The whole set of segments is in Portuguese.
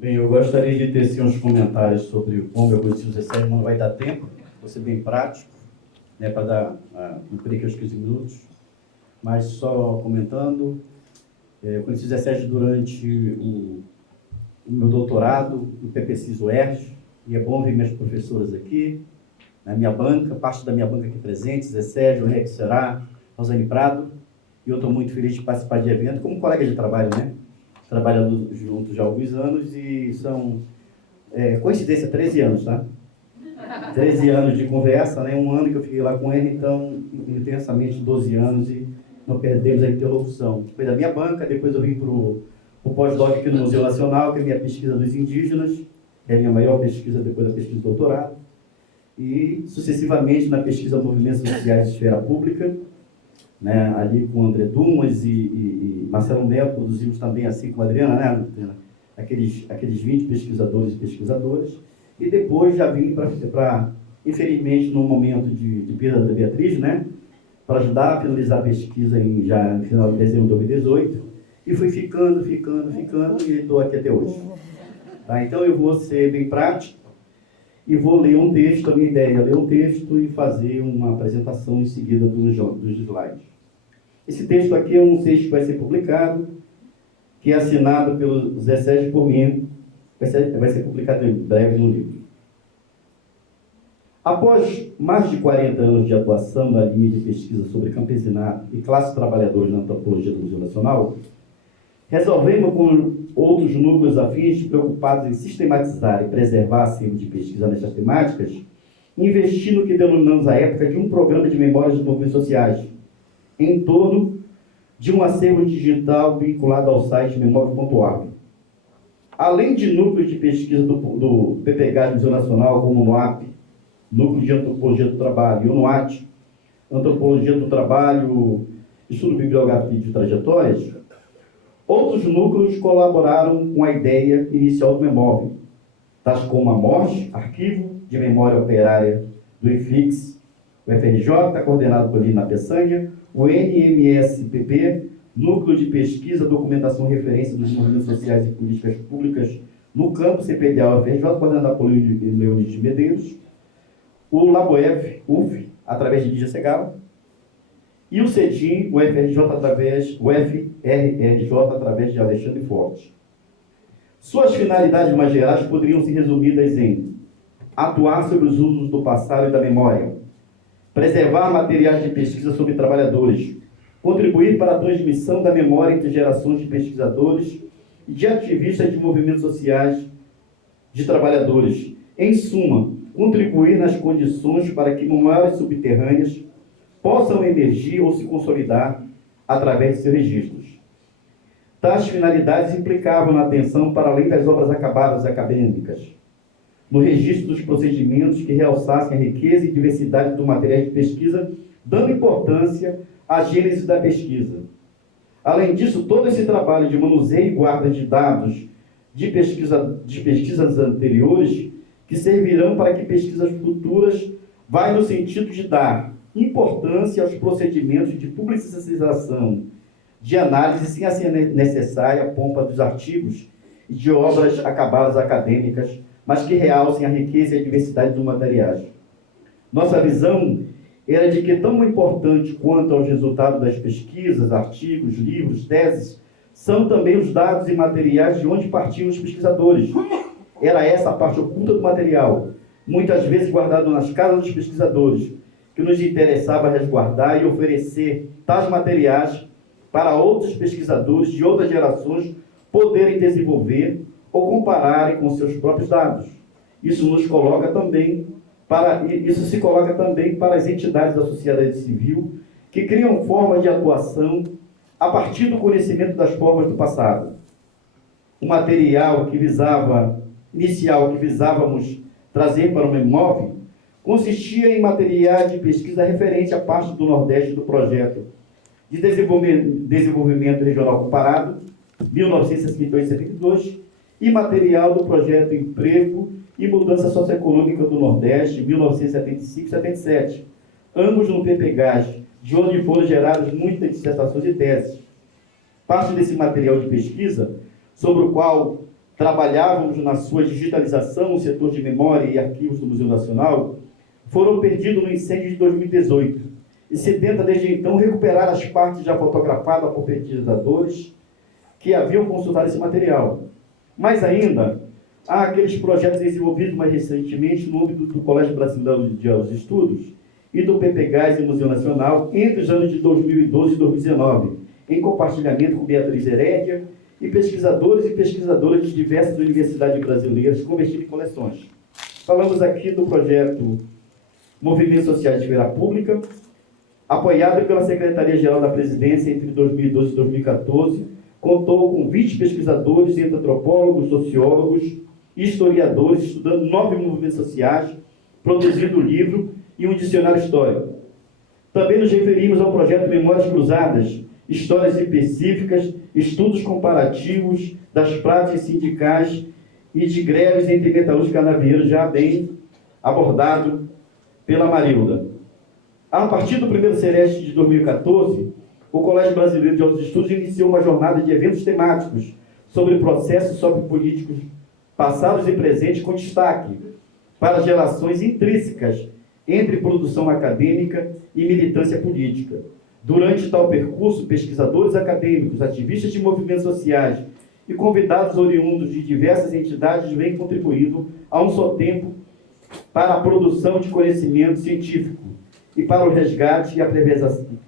Bem, eu gostaria de tecer uns comentários sobre como eu conheci o Zé Sérgio, mas não vai dar tempo, vou ser bem prático, né, para dar, cumprir aqui os 15 minutos, mas só comentando, eu conheci o Zé Sérgio durante o meu doutorado no PPCIS UERJ, e é bom ver minhas professoras aqui, na minha banca, parte da minha banca aqui presente, Zé Sérgio, Rex Será, Rosane Prado, e eu estou muito feliz de participar de evento como colega de trabalho, né? Trabalhando juntos já há alguns anos e são, coincidência, 13 anos, tá? 13 anos de conversa, né? Um ano que eu fiquei lá com ele, então, intensamente 12 anos e não perdemos a interlocução. Foi da minha banca, depois eu vim para o pós-doc aqui no Museu Nacional, que é a minha pesquisa dos indígenas, é a minha maior pesquisa depois da pesquisa de doutorado, e sucessivamente na pesquisa Movimentos Sociais de Esfera Pública, né, ali com André Dumas e Marcelo Melo, produzimos também, assim com a Adriana, né, aqueles 20 pesquisadores e pesquisadoras, e depois já vim para, infelizmente, no momento de perda da Beatriz, né, para ajudar a finalizar a pesquisa já no final de dezembro de 2018, e fui ficando, e estou aqui até hoje. Tá, então eu vou ser bem prático, e vou ler um texto, a minha ideia é ler um texto e fazer uma apresentação em seguida dos slides. Esse texto aqui é um texto que vai ser publicado, que é assinado pelo Zé Sérgio por mim, vai ser publicado em breve no livro. Após mais de 40 anos de atuação na linha de pesquisa sobre campesinato e classes trabalhadoras na antropologia do Museu Nacional, resolvemos com outros núcleos afins preocupados em sistematizar e preservar acervo de pesquisa nessas temáticas, investir no que denominamos à época de um programa de memórias dos movimentos sociais, em torno de um acervo digital vinculado ao site memória.org. Além de núcleos de pesquisa do PPGAS Museu Nacional, como o NUAP, Núcleo de Antropologia do Trabalho, e o NUAT, Antropologia do Trabalho, Estudo Bibliográfico de Trajetórias, outros núcleos colaboraram com a ideia inicial do Memóvel, tais como a MORS, Arquivo de Memória Operária do IFLIX, o FRJ, coordenado por Lina Peçanha, o NMSPP, Núcleo de Pesquisa, Documentação e Referência dos Movimentos Sociais e Políticas Públicas no campo CPDA UFRJ, coordenado por Leonides de Medeiros, o LABOEF, UF, através de Lídia Segala, e o CEDIM, o FRJ, através de Alexandre Forte. Suas finalidades mais gerais poderiam ser resumidas em atuar sobre os usos do passado e da memória, preservar materiais de pesquisa sobre trabalhadores, contribuir para a transmissão da memória entre gerações de pesquisadores e de ativistas de movimentos sociais de trabalhadores. Em suma, contribuir nas condições para que memórias subterrâneas possam emergir ou se consolidar através de seus registros. Tais finalidades implicavam na atenção para além das obras acabadas acadêmicas, no registro dos procedimentos que realçassem a riqueza e diversidade do material de pesquisa, dando importância à gênese da pesquisa. Além disso, todo esse trabalho de manuseio e guarda de dados de pesquisas anteriores, que servirão para que pesquisas futuras vai no sentido de dar importância aos procedimentos de publicização, de análise, sem a ser necessária a pompa dos artigos e de obras acabadas acadêmicas, mas que realcem a riqueza e a diversidade dos materiais. Nossa visão era de que tão importante quanto aos resultados das pesquisas, artigos, livros, teses, são também os dados e materiais de onde partiam os pesquisadores. Era essa a parte oculta do material, muitas vezes guardado nas casas dos pesquisadores, que nos interessava resguardar e oferecer tais materiais para outros pesquisadores de outras gerações poderem desenvolver ou compararem com seus próprios dados. Isso se coloca também para as entidades da sociedade civil que criam formas de atuação a partir do conhecimento das formas do passado. O material inicial que visávamos trazer para o Memóvel consistia em materiais de pesquisa referente à parte do Nordeste do projeto de desenvolvimento regional comparado, 1968-72, e material do projeto Emprego e Mudança Socioeconômica do Nordeste, 1975-77, ambos no PPGAS, de onde foram geradas muitas dissertações e teses. Parte desse material de pesquisa, sobre o qual trabalhávamos na sua digitalização no setor de memória e arquivos do Museu Nacional, foram perdidos no incêndio de 2018 e se tenta desde então recuperar as partes já fotografadas por pesquisadores que haviam consultado esse material. Mas ainda, há aqueles projetos desenvolvidos mais recentemente no âmbito do Colégio Brasileiro de Altos Estudos e do PPGás e Museu Nacional entre os anos de 2012 e 2019, em compartilhamento com Beatriz Herédia e pesquisadores e pesquisadoras de diversas universidades brasileiras convertidas em coleções. Falamos aqui do projeto Movimentos Sociais de Esfera Pública, apoiado pela Secretaria-Geral da Presidência entre 2012 e 2014, contou com 20 pesquisadores, entre antropólogos, sociólogos e historiadores, estudando 9 movimentos sociais, produzindo um livro e um dicionário histórico. Também nos referimos ao projeto Memórias Cruzadas, histórias específicas, estudos comparativos das práticas sindicais e de greves entre metalúrgicos e canavieiros, já bem abordado pela Marilda. A partir do primeiro semestre de 2014, o Colégio Brasileiro de Altos Estudos iniciou uma jornada de eventos temáticos sobre processos sociopolíticos passados e presentes, com destaque para as relações intrínsecas entre produção acadêmica e militância política. Durante tal percurso, pesquisadores acadêmicos, ativistas de movimentos sociais e convidados oriundos de diversas entidades vêm contribuindo a um só tempo para a produção de conhecimento científico e para o resgate e a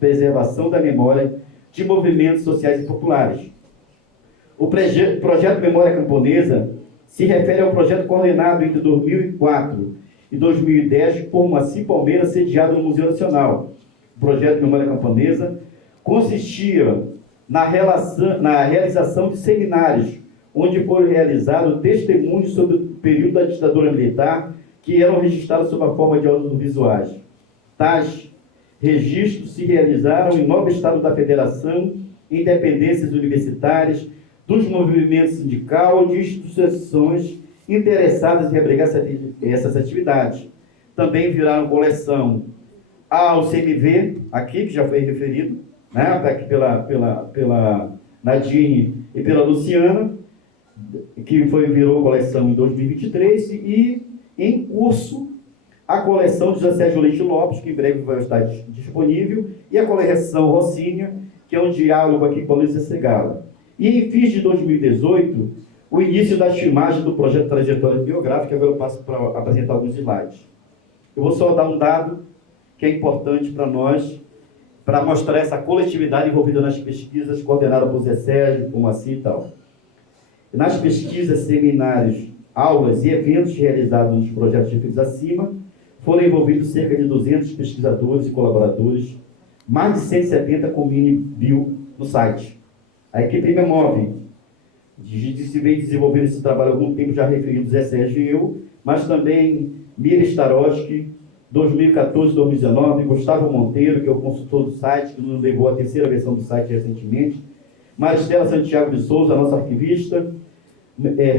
preservação da memória de movimentos sociais e populares. O projeto Memória Camponesa se refere ao projeto coordenado entre 2004 e 2010 por Moacir Palmeira, sediado no Museu Nacional. O projeto Memória Camponesa consistia na realização de seminários, onde foram realizados testemunhos sobre o período da ditadura militar, que eram registrados sob a forma de audiovisuais. Tais registros se realizaram em 9 estados da Federação, em dependências universitárias, dos movimentos sindical e de instituições interessadas em abrigar essas atividades. Também viraram coleção ao CMV, aqui, que já foi referido, né, aqui pela Nadine e pela Luciana, que virou coleção em 2023, e em curso a coleção de José Sérgio Leite Lopes, que em breve vai estar disponível, e a coleção Rocinha, que é um diálogo aqui com a Luísa Segala. E em fins de 2018, o início das filmagens do projeto Trajetória Biográfica. Agora eu passo para apresentar alguns slides. Eu vou só dar um dado que é importante para nós, para mostrar essa coletividade envolvida nas pesquisas, coordenada por Zé Sérgio, como assim e tal. Nas pesquisas, seminários, aulas e eventos realizados nos projetos referidos acima, foram envolvidos cerca de 200 pesquisadores e colaboradores, mais de 170 com mini bio no site. A equipe Memove vem desenvolvendo esse trabalho há algum tempo, já referido Zé Sérgio e eu, mas também Mira Staroski, 2014-2019, Gustavo Monteiro, que é o consultor do site, que nos levou a terceira versão do site recentemente, Maristela Santiago de Souza, nossa arquivista,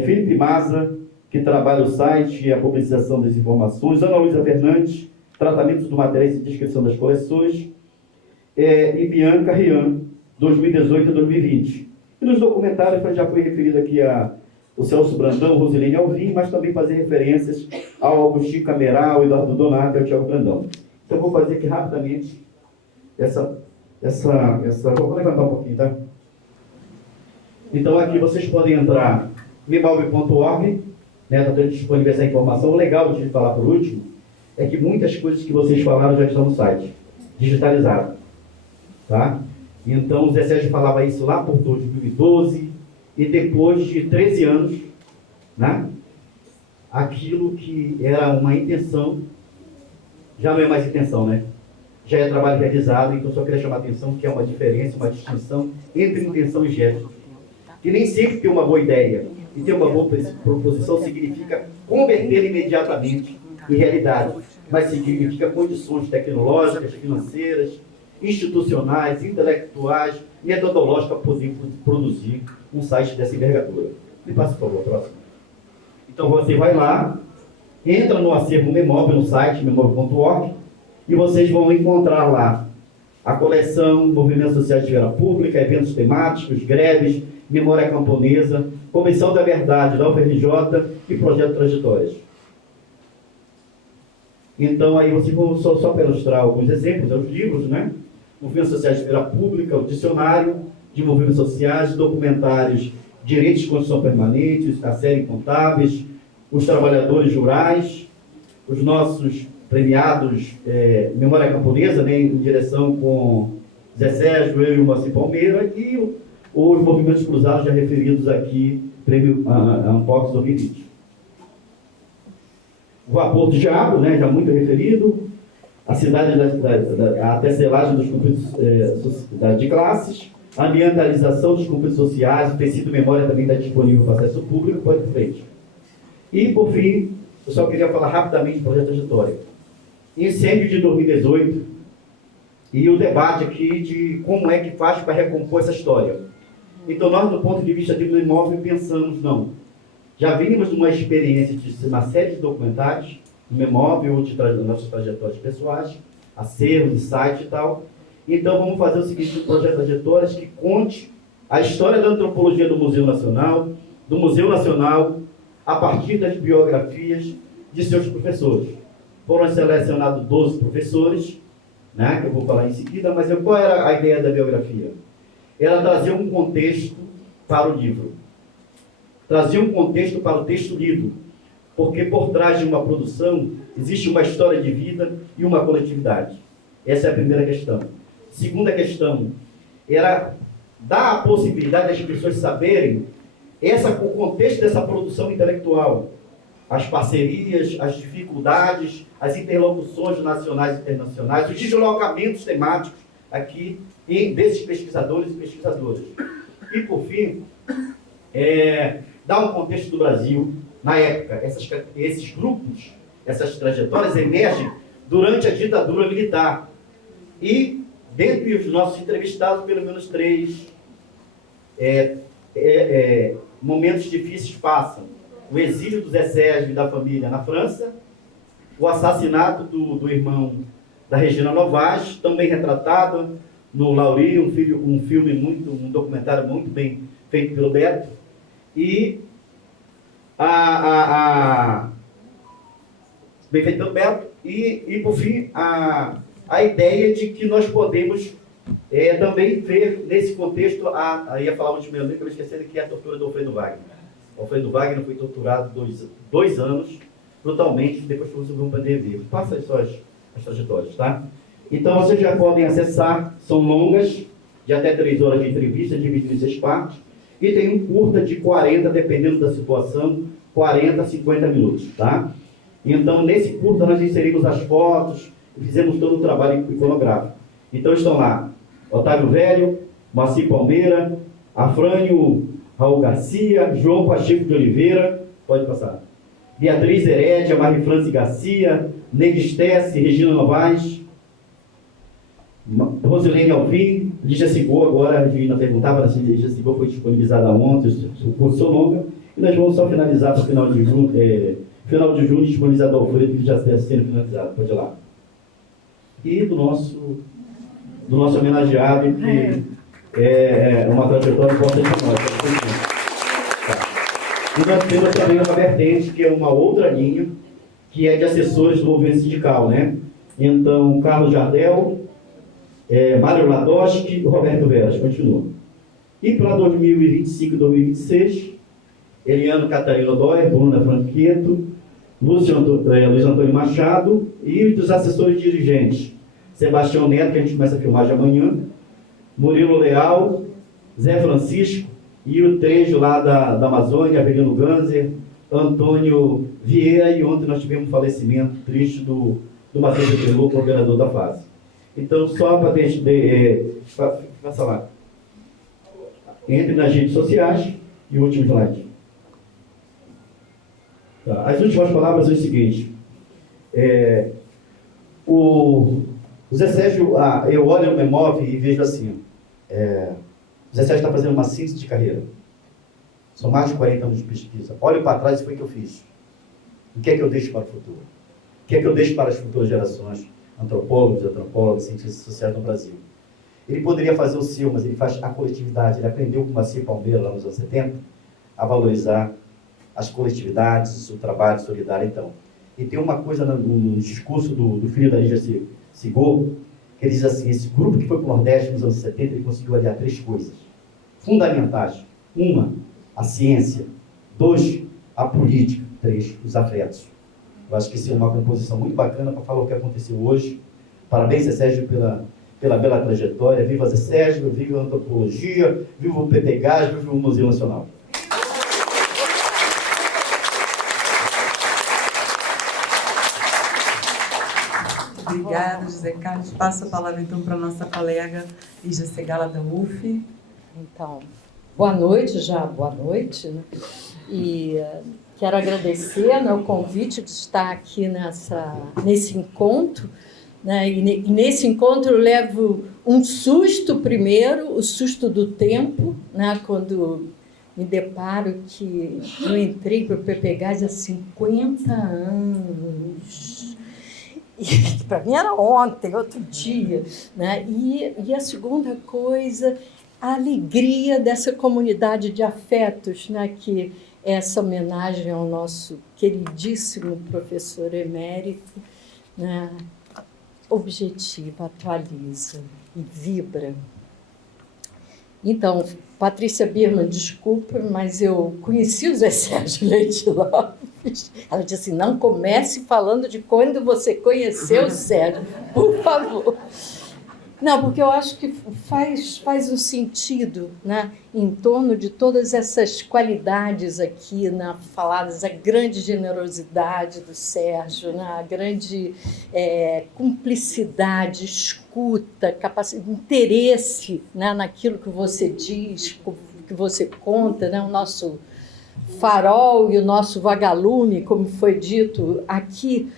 Felipe Maza, que trabalha o site e a publicização das informações, Ana Luísa Fernandes, tratamentos do material e descrição das coleções, e Bianca Rian, 2018 a 2020. E nos documentários já foi referido aqui o Celso Brandão, Rosilene Alvim, mas também fazer referências ao Agostinho Cameral, Eduardo Donato e ao Tiago Brandão. Então eu vou fazer aqui rapidamente vou levantar um pouquinho, tá? Então aqui vocês podem entrar memove.org, né, está disponível essa informação. O legal de falar por último é que muitas coisas que vocês falaram já estão no site, digitalizado, tá? Então o Zé Sérgio falava isso lá por 2012, e depois de 13 anos, né, aquilo que era uma intenção, já não é mais intenção, né? Já é trabalho realizado. Então só queria chamar a atenção que é uma diferença, uma distinção entre intenção e gesto. Que nem sempre ter uma boa ideia e ter uma boa proposição significa converter imediatamente em realidade, mas significa condições tecnológicas, financeiras, institucionais, intelectuais, metodológicas para poder produzir um site dessa envergadura. Me passa, por favor, próximo. Então você vai lá, entra no acervo Memove, no site memove.org, e vocês vão encontrar lá a coleção Movimentos Sociais de Esfera Pública, eventos temáticos, greves, Memória Camponesa, Comissão da Verdade, da UFRJ e Projeto Trajetórias. Então, aí vocês vão só para ilustrar alguns exemplos, os livros, né? Movimentos Sociais de Esfera Pública, o Dicionário de Movimentos Sociais, documentários Direitos de Condição Permanente, a série Incontáveis, os Trabalhadores Rurais, os nossos premiados Memória Camponesa, né, em direção com Zé Sérgio, eu e o Moacir Palmeira, e os movimentos cruzados já referidos aqui, prêmio Ampox 2020. O Vapor do Diabo, né, já muito referido, a cidade a tecelagem dos conflitos de classes, a ambientalização dos conflitos sociais, o tecido memória também está disponível para acesso público, pode ir frente. E, por fim, eu só queria falar rapidamente do projeto Trajetória. Incêndio de 2018 e o debate aqui de como é que faz para recompor essa história. Então, nós, do ponto de vista do imóvel, pensamos, não. Já vínhamos de uma experiência de uma série de documentários, no imóvel ou de nossas trajetórias pessoais, acervos, site e tal. Então, vamos fazer o seguinte, um projeto Trajetórias que conte a história da antropologia do Museu Nacional, a partir das biografias de seus professores. Foram selecionados 12 professores, né, que eu vou falar em seguida, mas qual era a ideia da biografia? Era trazer um contexto para o livro. Trazer um contexto para o texto lido. Porque por trás de uma produção existe uma história de vida e uma coletividade. Essa é a primeira questão. Segunda questão era dar a possibilidade das pessoas saberem o contexto dessa produção intelectual, as parcerias, as dificuldades, as interlocuções nacionais e internacionais, os deslocamentos temáticos aqui desses pesquisadores e pesquisadoras. E, por fim, dar um contexto do Brasil. Na época, esses grupos, essas trajetórias emergem durante a ditadura militar. E, dentre os nossos entrevistados, pelo menos 3 momentos difíceis passam. O exílio do Zé Sérgio e da família na França, o assassinato do irmão da Regina Novaes, também retratado no Lauri, um documentário muito bem feito pelo Beto, e bem feito pelo Beto, e por fim, a ideia de que nós podemos também ver nesse contexto, ia falar o último elemento que eu esqueci, que é a tortura do Alfredo Wagner. O Alfredo Wagner foi torturado 2 anos, brutalmente, depois que vocês vão poder ver. Passa aí só as trajetórias, tá? Então, vocês já podem acessar, são longas, de até 3 horas de entrevista, divididas em 6 partes, e tem um curta de 40, dependendo da situação, 40 a 50 minutos, tá? Então, nesse curta, nós inserimos as fotos, e fizemos todo o trabalho iconográfico. Então, estão lá Otávio Velho, Moacir Palmeira, Afrânio Raul Garcia, João Pacheco de Oliveira, pode passar, Beatriz Herédia, Marie France Garcia, Neide Stesse, Regina Novaes, Rosilene Alvim, Lígia Sigô, agora a Regina perguntava se Lígia Sigô foi disponibilizada ontem, o curso longa, e nós vamos só finalizar para o final de junho, disponibilizado ao Alfredo, que já está sendo finalizado, pode ir lá. E do nosso homenageado, que é uma trajetória importante para nós. E nós temos também uma vertente, que é uma outra linha, que é de assessores do movimento sindical, né? Então, Carlos Jardel, Mário Ladoski e Roberto Veras, continua. E para 2025 e 2026, Eliano Catarina Dóia, Bruna Franqueto, Luiz Antônio Machado e dos assessores dirigentes, Sebastião Neto, que a gente começa a filmar de amanhã, Murilo Leal, Zé Francisco e o trecho lá da Amazônia, Avelino Ganser, Antônio Vieira, e ontem nós tivemos um falecimento triste do Matheus Etelô, coordenador da FASE. Então, só para passar lá. Entre nas redes sociais e o último slide. Tá. As últimas palavras são o seguinte. O Zé Sérgio, eu olho no Memov e vejo assim, o Zé Sérgio está fazendo uma síntese de carreira. São mais de 40 anos de pesquisa. Olho para trás e foi o que eu fiz. O que é que eu deixo para o futuro? O que é que eu deixo para as futuras gerações? Antropólogos, cientistas sociais no Brasil. Ele poderia fazer o seu, mas ele faz a coletividade. Ele aprendeu com o Moacir Palmeira lá nos anos 70, a valorizar as coletividades, o trabalho solidário, então. E tem uma coisa no discurso do filho da Lígia Sigol, que ele diz assim, esse grupo que foi para o Nordeste nos anos 70, ele conseguiu aliar 3 coisas fundamentais. 1, a ciência. 2, a política. 3, os afetos. Eu acho que isso é uma composição muito bacana para falar o que aconteceu hoje. Parabéns, Zé Sérgio, pela bela trajetória. Viva Zé Sérgio, viva a antropologia, viva o PPGás, viva o Museu Nacional. Obrigada, José Carlos. Passo a palavra, então, para a nossa colega Lígia Segala, da UF. Então, boa noite, né? E quero agradecer, né, o convite de estar aqui nesse encontro, né? E nesse encontro eu levo um susto primeiro, o susto do tempo, né? Quando me deparo que eu entrei para o PPGás há 50 anos. E para mim era ontem, outro dia, né? E a segunda coisa, a alegria dessa comunidade de afetos, né? Que essa homenagem ao nosso queridíssimo professor emérito, né? Objetiva, atualiza e vibra. Então, Patrícia Birman, desculpa, mas eu conheci o Zé Sérgio Leite Lopes. Ela disse assim, não comece falando de quando você conheceu o Sérgio, por favor. Não, porque eu acho que faz um sentido, né, em torno de todas essas qualidades aqui, né, faladas, a grande generosidade do Sérgio, né, a grande cumplicidade, escuta, capacidade, interesse, né, naquilo que você diz, que você conta, né, o nosso farol e o nosso vagalume, como foi dito aqui.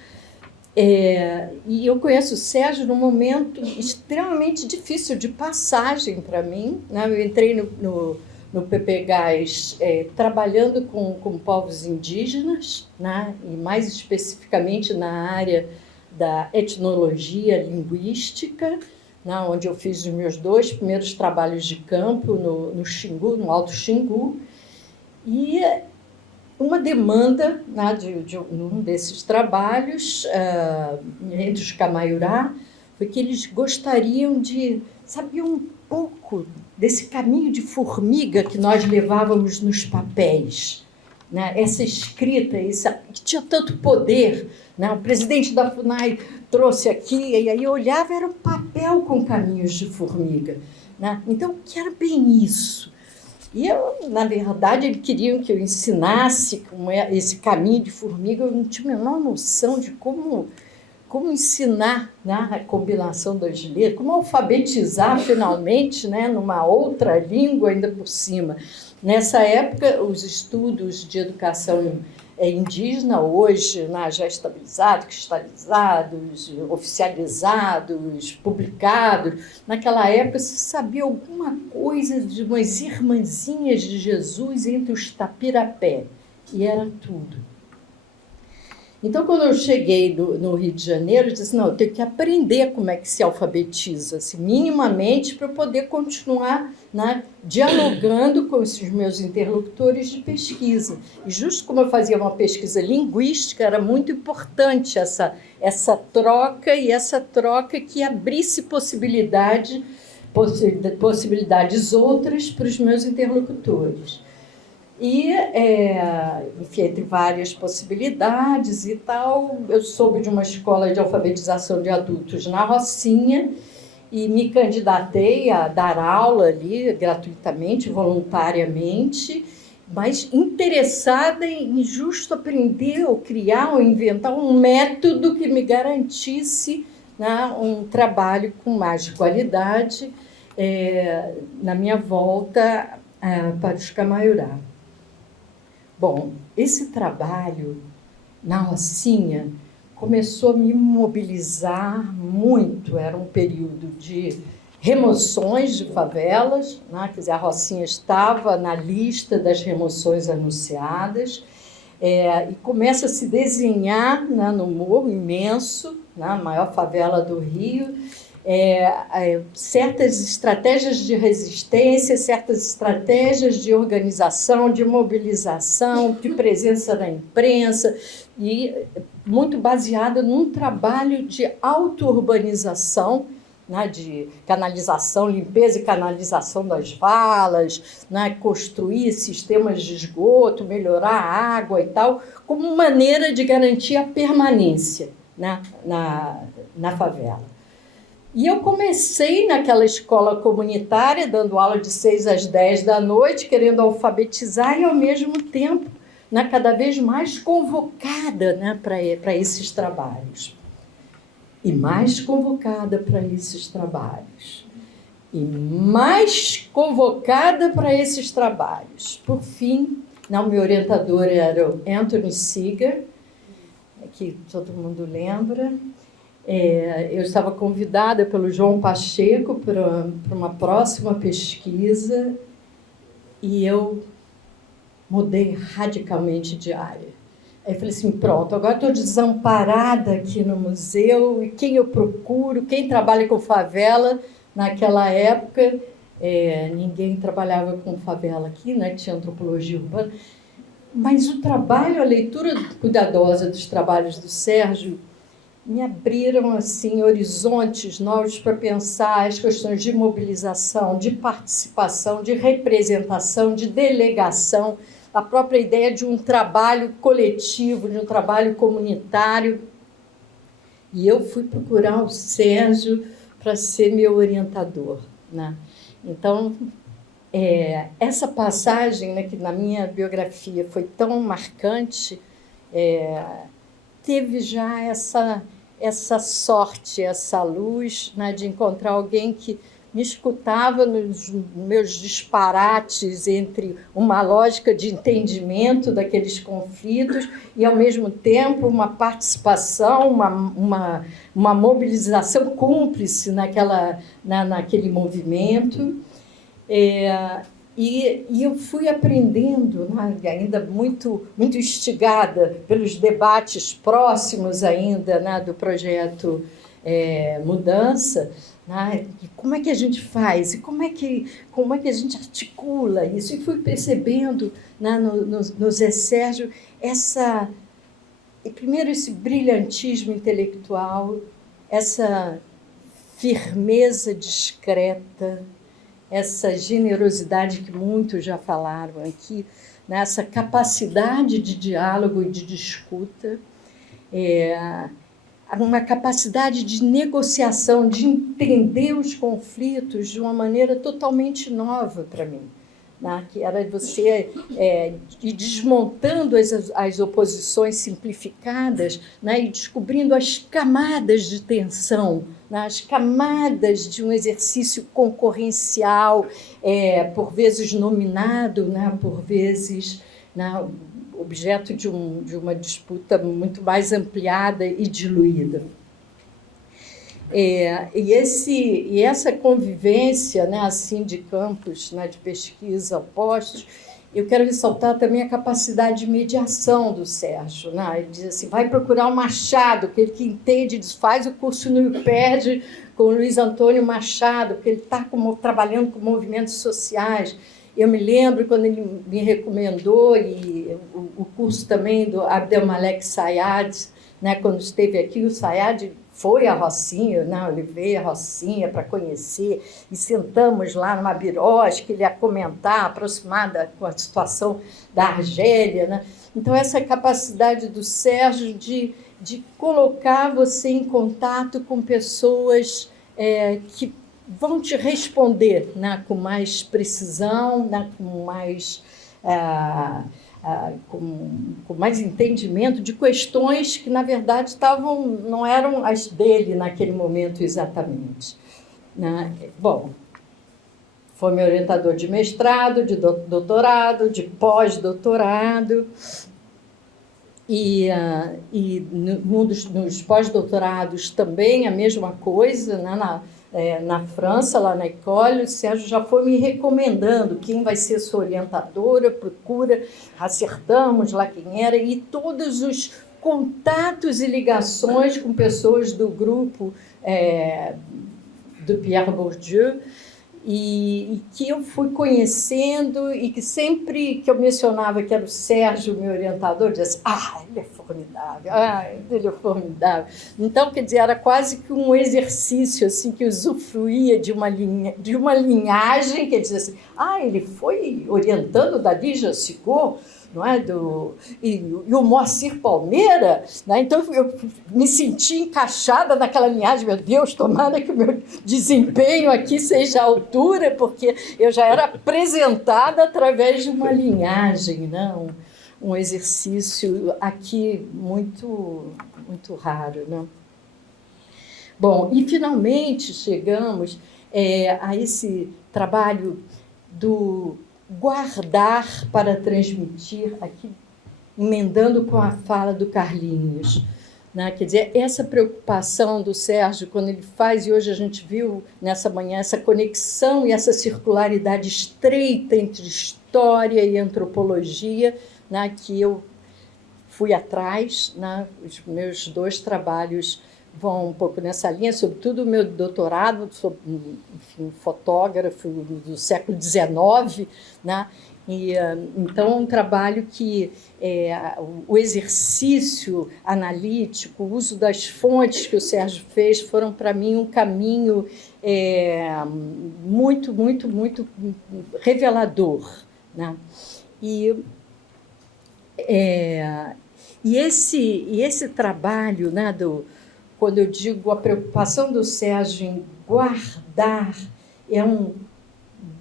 E eu conheço o Sérgio num momento extremamente difícil de passagem para mim, né? Eu entrei no PPGás trabalhando com povos indígenas, né? E mais especificamente na área da etnologia linguística, né? Onde eu fiz os meus 2 primeiros trabalhos de campo no Xingu, no Alto Xingu, e uma demanda, né, de um desses trabalhos, entre os Camaiurá, foi que eles gostariam de saber um pouco desse caminho de formiga que nós levávamos nos papéis, né? Essa escrita, que tinha tanto poder, né? O presidente da FUNAI trouxe aqui, e aí eu olhava, era um papel com caminhos de formiga, né? Então, que era bem isso. E eu, na verdade, eles queriam que eu ensinasse esse caminho de formiga. Eu não tinha a menor noção de como ensinar, né, a combinação das letras, como alfabetizar finalmente, né, numa outra língua ainda por cima. Nessa época, os estudos de educação indígena, hoje, né, já estabilizados, cristalizados, oficializados, publicados. Naquela época se sabia alguma coisa de umas irmãzinhas de Jesus entre os Tapirapé, e era tudo. Então, quando eu cheguei no Rio de Janeiro, eu disse, não, eu tenho que aprender como é que se alfabetiza, assim, minimamente, para eu poder continuar, né, dialogando com esses meus interlocutores de pesquisa. E justo como eu fazia uma pesquisa linguística, era muito importante essa troca, e essa troca que abrisse possibilidades outras para os meus interlocutores. E, enfim, entre várias possibilidades e tal, eu soube de uma escola de alfabetização de adultos na Rocinha e me candidatei a dar aula ali gratuitamente, voluntariamente, mas interessada em justo aprender ou criar ou inventar um método que me garantisse, né, um trabalho com mais qualidade na minha volta para os Camaiurá. Bom, esse trabalho na Rocinha começou a me mobilizar muito. Era um período de remoções de favelas, né? Quer dizer, a Rocinha estava na lista das remoções anunciadas, e começa a se desenhar, né, no Morro Imenso, né, a maior favela do Rio, certas estratégias de resistência, certas estratégias de organização, de mobilização, de presença na imprensa, e muito baseada num trabalho de auto-urbanização, né, de canalização, limpeza e canalização das valas, né, construir sistemas de esgoto, melhorar a água e tal, como maneira de garantir a permanência, né, na favela. E eu comecei naquela escola comunitária, dando aula de 6 às 10 da noite, querendo alfabetizar e, ao mesmo tempo, né, cada vez mais convocada, né, para esses trabalhos. E mais convocada para esses trabalhos. E mais convocada para esses trabalhos. Por fim, o meu orientador era o Anthony Seeger, que todo mundo lembra. Eu estava convidada pelo João Pacheco para uma próxima pesquisa e eu mudei radicalmente de área. Aí eu falei assim, pronto, agora estou desamparada aqui no museu, e quem eu procuro, quem trabalha com favela? Naquela época, ninguém trabalhava com favela aqui, né? Tinha antropologia urbana, mas o trabalho, a leitura cuidadosa dos trabalhos do Sérgio me abriram assim, horizontes novos para pensar as questões de mobilização, de participação, de representação, de delegação, a própria ideia de um trabalho coletivo, de um trabalho comunitário. E eu fui procurar o Sérgio para ser meu orientador, né? Então, essa passagem, né, que na minha biografia foi tão marcante, teve já essa sorte, essa luz, né, de encontrar alguém que me escutava nos meus disparates entre uma lógica de entendimento daqueles conflitos e, ao mesmo tempo, uma participação, uma mobilização cúmplice naquele movimento. E eu fui aprendendo, né, ainda muito, muito instigada pelos debates próximos ainda, né, do projeto Mudança, né, como é que a gente faz, e como é que a gente articula isso. E fui percebendo, né, no Zé Sérgio primeiro esse brilhantismo intelectual, essa firmeza discreta, essa generosidade que muitos já falaram aqui, né? Essa capacidade de diálogo e de disputa, uma capacidade de negociação, de entender os conflitos de uma maneira totalmente nova para mim, né? Que era você ir desmontando as oposições simplificadas, né? E descobrindo as camadas de tensão, né? As camadas de um exercício concorrencial, por vezes nominado, né? Por vezes, né, objeto de uma disputa muito mais ampliada e diluída. E essa convivência, né, assim, de campos, né, de pesquisa opostos, eu quero ressaltar também a capacidade de mediação do Sérgio, né? Ele diz assim, vai procurar o Machado, que ele que entende, faz o curso no IPED com o Luiz Antônio Machado, porque ele está trabalhando com movimentos sociais. Eu me lembro quando ele me recomendou, e o curso também do Abdelmalek Sayad, né, quando esteve aqui, o Sayad foi a Rocinha, né, eu levei a Rocinha para conhecer, e sentamos lá numa birosca, ele ia comentar, aproximada com a situação da Argélia, né? Então, essa capacidade do Sérgio de colocar você em contato com pessoas que vão te responder, né, com mais precisão, né, com mais entendimento de questões que, na verdade, não eram as dele naquele momento exatamente, né? Bom, foi meu orientador de mestrado, de doutorado, de pós-doutorado, e nos pós-doutorados também a mesma coisa, né? Na França, lá na École, o Sérgio já foi me recomendando quem vai ser sua orientadora, procura, acertamos lá quem era, e todos os contatos e ligações com pessoas do grupo do Pierre Bourdieu, e que eu fui conhecendo e que sempre que eu mencionava que era o Sérgio, meu orientador, eu dizia assim, ele é formidável, ele é formidável. Então, quer dizer, era quase que um exercício assim, que usufruía de uma linhagem, quer dizer assim, ele foi orientando da Lígia Sigot, não é? E o Moacir Palmeira, né? Então eu me senti encaixada naquela linhagem, meu Deus, tomara que o meu desempenho aqui seja à altura, porque eu já era apresentada através de uma linhagem, né? Um exercício aqui muito, muito raro. Né? Bom, e finalmente chegamos a esse trabalho do guardar para transmitir, aqui emendando com a fala do Carlinhos. Né? Quer dizer, essa preocupação do Sérgio, quando ele faz, e hoje a gente viu nessa manhã, essa conexão e essa circularidade estreita entre história e antropologia, né? Que eu fui atrás, né? Os meus 2 trabalhos vão um pouco nessa linha, sobretudo o meu doutorado, sou, enfim, fotógrafo do século XIX, né? E, então, um trabalho que o exercício analítico, o uso das fontes que o Sérgio fez, foram, para mim, um caminho muito, muito, muito revelador. Né? E esse trabalho, né, quando eu digo a preocupação do Sérgio em guardar, é um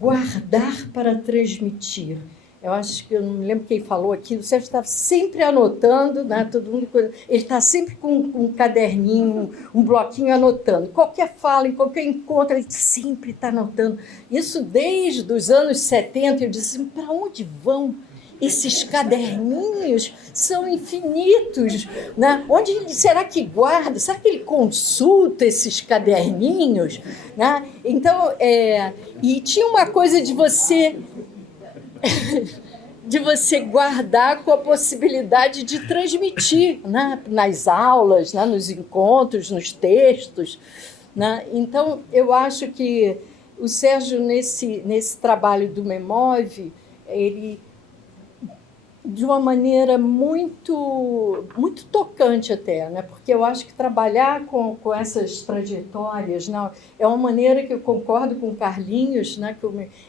guardar para transmitir. Eu acho que, eu não me lembro quem falou aqui, o Sérgio estava sempre anotando, né, todo mundo, ele está sempre com um caderninho, um bloquinho anotando. Qualquer fala, em qualquer encontro, ele sempre está anotando. Isso desde os anos 70, eu disse assim, para onde vão? Esses caderninhos são infinitos. Né? Onde será que guarda? Será que ele consulta esses caderninhos? Né? Então, e tinha uma coisa de você guardar com a possibilidade de transmitir, né? Nas aulas, né? Nos encontros, nos textos. Né? Então, eu acho que o Sérgio, nesse trabalho do Memove, ele, de uma maneira muito, muito tocante até, né? Porque eu acho que trabalhar com essas trajetórias, né? É uma maneira que eu concordo com o Carlinhos, né? Que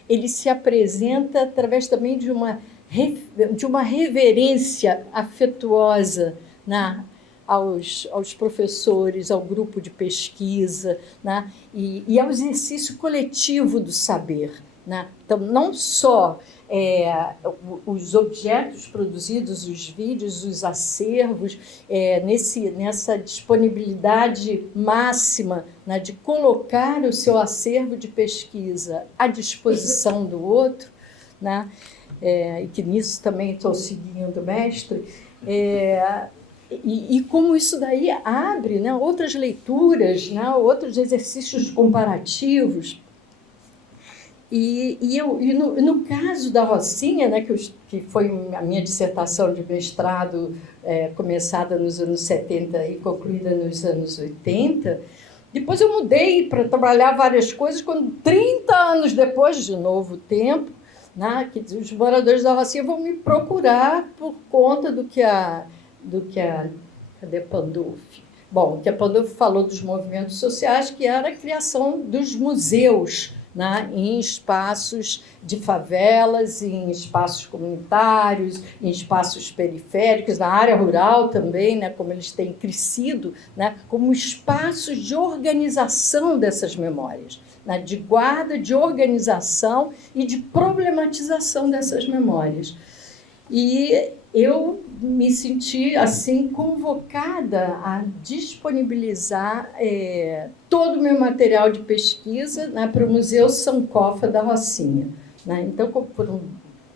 ele se apresenta através também de uma reverência afetuosa, né? Aos professores, ao grupo de pesquisa, né? E ao exercício coletivo do saber. Né? Então, não só os objetos produzidos, os vídeos, os acervos, nessa disponibilidade máxima, né, de colocar o seu acervo de pesquisa à disposição do outro, né, e que nisso também estou seguindo o mestre, e como isso daí abre, né, outras leituras, né, outros exercícios comparativos. E no caso da Rocinha, né, que foi a minha dissertação de mestrado, começada nos anos 70 e concluída nos anos 80, depois eu mudei para trabalhar várias coisas, quando 30 anos depois, de novo tempo, né, que os moradores da Rocinha vão me procurar por conta do que a cadê Pandolfi? Bom, que a Pandolfi falou dos movimentos sociais, que era a criação dos museus, né, em espaços de favelas, em espaços comunitários, em espaços periféricos, na área rural também, né, como eles têm crescido, né, como espaços de organização dessas memórias, né, de guarda, de organização e de problematização dessas memórias. E eu me senti, assim, convocada a disponibilizar todo o meu material de pesquisa, né, para o Museu Sankofa da Rocinha. Né? Então, por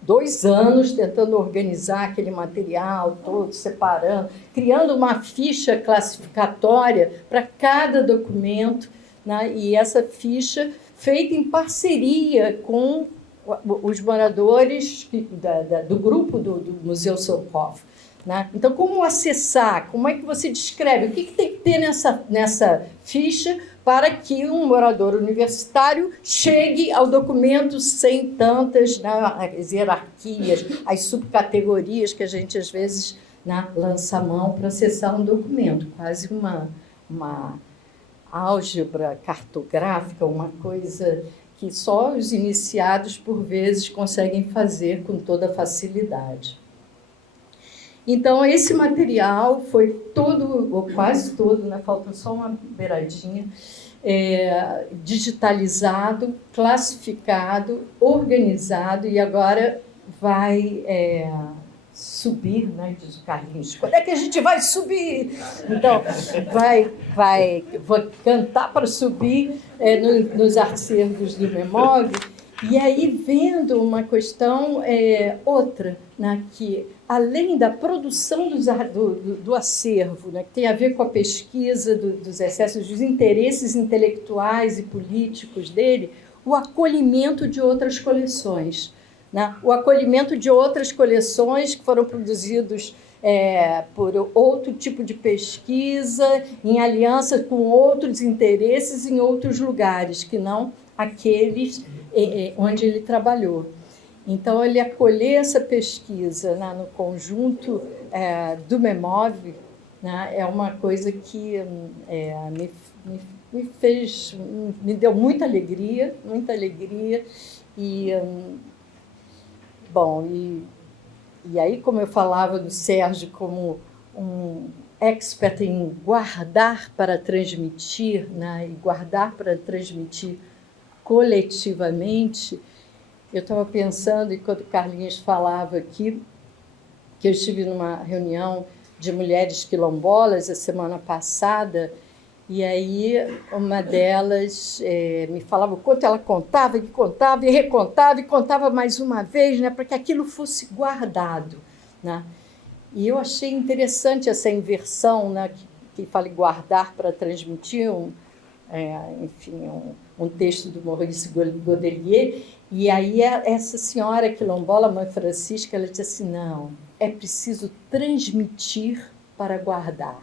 2 anos, tentando organizar aquele material todo, separando, criando uma ficha classificatória para cada documento, né? E essa ficha feita em parceria com os moradores do grupo do Museu Sankofa. né? Então, como acessar? Como é que você descreve? O que tem que ter nessa ficha para que um morador universitário chegue ao documento sem tantas, né, as hierarquias, as subcategorias que a gente, às vezes, né, lança a mão para acessar um documento? Quase uma álgebra cartográfica, uma coisa que só os iniciados, por vezes, conseguem fazer com toda facilidade. Então, esse material foi todo, ou quase todo, né, falta só uma beiradinha, digitalizado, classificado, organizado, e agora vai subir, né, diz o Carlinhos. Quando é que a gente vai subir? Então, vou cantar para subir nos acervos do Memov, e aí vendo uma questão outra, né, que além da produção do acervo, né, que tem a ver com a pesquisa dos excessos, dos interesses intelectuais e políticos dele, o acolhimento de outras coleções. Né? O acolhimento de outras coleções que foram produzidos por outro tipo de pesquisa, em aliança com outros interesses em outros lugares, que não aqueles onde ele trabalhou. Então, ele acolher essa pesquisa, né, no conjunto do Memov, né, é uma coisa que me deu muita alegria, e aí, como eu falava do Sérgio como um expert em guardar para transmitir, né, e guardar para transmitir coletivamente, eu estava pensando, enquanto o Carlinhos falava aqui, que eu estive numa reunião de mulheres quilombolas a semana passada, e aí uma delas me falava o quanto ela contava, e recontava, e contava mais uma vez, né, para que aquilo fosse guardado. Né? E eu achei interessante essa inversão, né, que fala em guardar para transmitir, um texto do Maurice Godelier, e aí essa senhora quilombola, Mãe Francisca, ela disse assim, não, é preciso transmitir para guardar.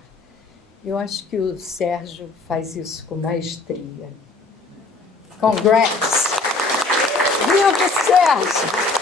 Eu acho que o Sérgio faz isso com maestria. Congrats! Viva o Sérgio!